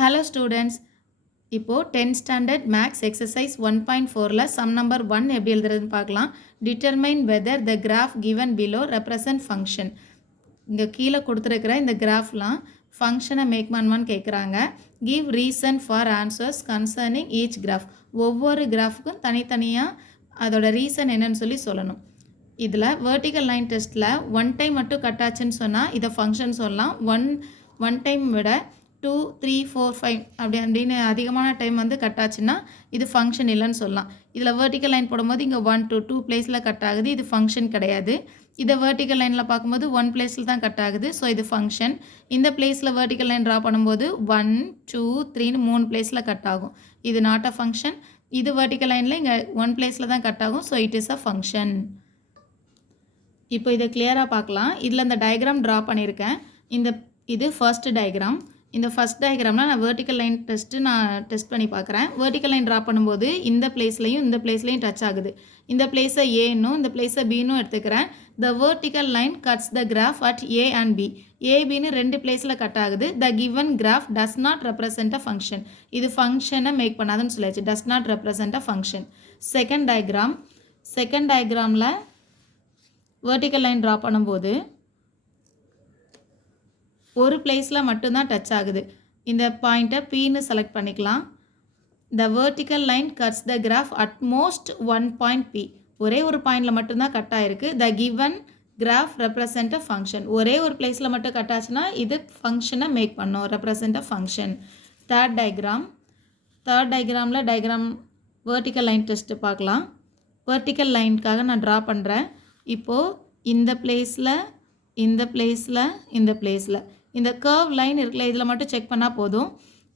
Hello students, இப்போ 10th standard max exercise 1.4ல sum number 1 எப்படி எழுதுறதுன்னு பார்க்கலாம். Determine whether the graph given below represent function. இங்க கீழே கொடுத்திருக்கிற இந்த கிராஃப்லாம் ஃபங்க்ஷனை மேக் பண்ணுவான்னு கேட்குறாங்க. Give reason for answers concerning each graph. ஒவ்வொரு கிராஃபுக்கும் தனித்தனியாக அதோட ரீசன் என்னன்னு சொல்லணும். இதில் vertical line டெஸ்ட்டில் ஒன் டைம் மட்டும் கட் ஆச்சுன்னு சொன்னால் இதை ஃபங்க்ஷன் சொல்லலாம். ஒன் டைம் விட 2, 3, 4, 5 அப்படின்னு அதிகமான டைம் வந்து கட் ஆச்சுன்னா இது ஃபங்க்ஷன் இல்லைன்னு சொல்லலாம். இதில் வெர்டிக்கல் லைன் போடும்போது இங்கே 1 to 2 பிளேஸில் கட் ஆகுது, இது ஃபங்க்ஷன் கிடையாது. இதை வெர்டிக்கல் லைனில் பார்க்கும்போது 1 பிளேஸில் தான் கட் ஆகுது, ஸோ இது ஃபங்க்ஷன். இந்த பிளேஸில் வெர்டிக்கல் லைன் ட்ரா பண்ணும்போது 1, 2, 3ன்னு 3 பிளேஸில் கட் ஆகும், இது நாட் அ ஃபங்க்ஷன். இது வெர்டிக்கல் லைனில் இங்கே 1 பிளேஸில் தான் கட் ஆகும், so it is a function. இப்போ இதை கிளியராக பார்க்கலாம். இதில் இந்த டயக்ராம் ட்ரா பண்ணியிருக்கேன். இது ஃபர்ஸ்ட் டயக்ராம். இந்த ஃபர்ஸ்ட் டயக்ராமில் நான் வெர்டிக்கல் லைன் டெஸ்ட் பண்ணி பார்க்குறேன். வெர்டிக்கல் லைன் ட்ரா பண்ணும்போது இந்த பிளேஸ்லையும் டச் ஆகுது. இந்த பிளேஸை ஏன்னும் இந்த பிளேஸை பின்னும் எடுத்துக்கிறேன். The vertical line cuts the graph at A and B. ஏபின்னு 2 பிளேஸில் கட் ஆகுது. The given graph does not represent a function. இது ஃபங்க்ஷனை மேக் பண்ணாதுன்னு சொல்லியாச்சு. Does not represent a function. Second டயக்ராமில் வெர்டிக்கல் லைன் ட்ரா பண்ணும்போது ஒரு பிளேஸில் மட்டும்தான் டச் ஆகுது. இந்த பாயிண்ட்டை பின்னு செலக்ட் பண்ணிக்கலாம். The vertical line cuts the graph at most 1 point B. ஒரே ஒரு பாயிண்டில் மட்டும்தான் கட் ஆகிருக்கு. The given graph represent a function. ஒரே ஒரு பிளேஸில் மட்டும் கட் ஆச்சுன்னா இது ஃபங்க்ஷனை மேக் பண்ணும், ரெப்ரசென்ட் அ ஃபங்க்ஷன். தேர்ட் டயக்ராமில் வெர்டிக்கல் லைன் டெஸ்ட்டு பார்க்கலாம். வெர்டிக்கல் லைனுக்காக நான் ட்ரா பண்ணுறேன். இப்போது இந்த பிளேஸில் இந்த கர்வ் லைன் இருக்குல்ல, இதில் மட்டும் செக் பண்ணால் போதும்.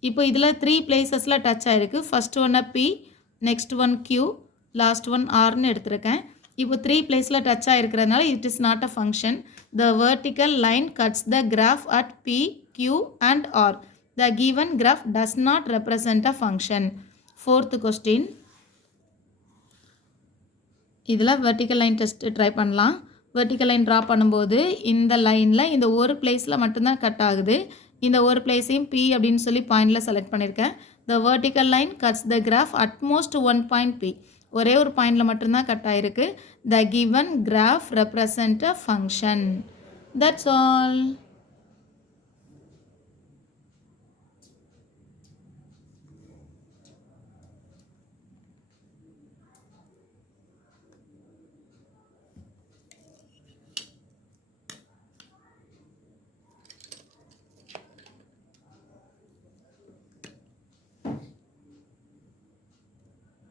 இப்போ இதில் 3 பிளேசஸில் டச் ஆகிருக்கு. ஃபஸ்ட் ஒன்று P, next one Q, last one ஆர்னு எடுத்திருக்கேன். இப்போ 3 பிளேஸில் டச் ஆகிருக்கிறதுனால it is not a function. The vertical line cuts the graph at P, Q and R. The given graph does not represent a function. Fourth question. இதில் vertical line test try பண்ணலாம். Vertical line draw பண்ணும்போது இந்த லைனில் இந்த ஒரு பிளேஸில் மட்டும்தான் cut ஆகுது. இந்த ஒரு பிளேஸையும் பி அப்படின்னு சொல்லி பாயிண்டில் செலக்ட் பண்ணியிருக்கேன். The vertical line cuts the graph at most 1 point B. ஒரே ஒரு பாயிண்டில் மட்டும்தான் கட் ஆகிருக்கு. The given graph represent a function. That's all.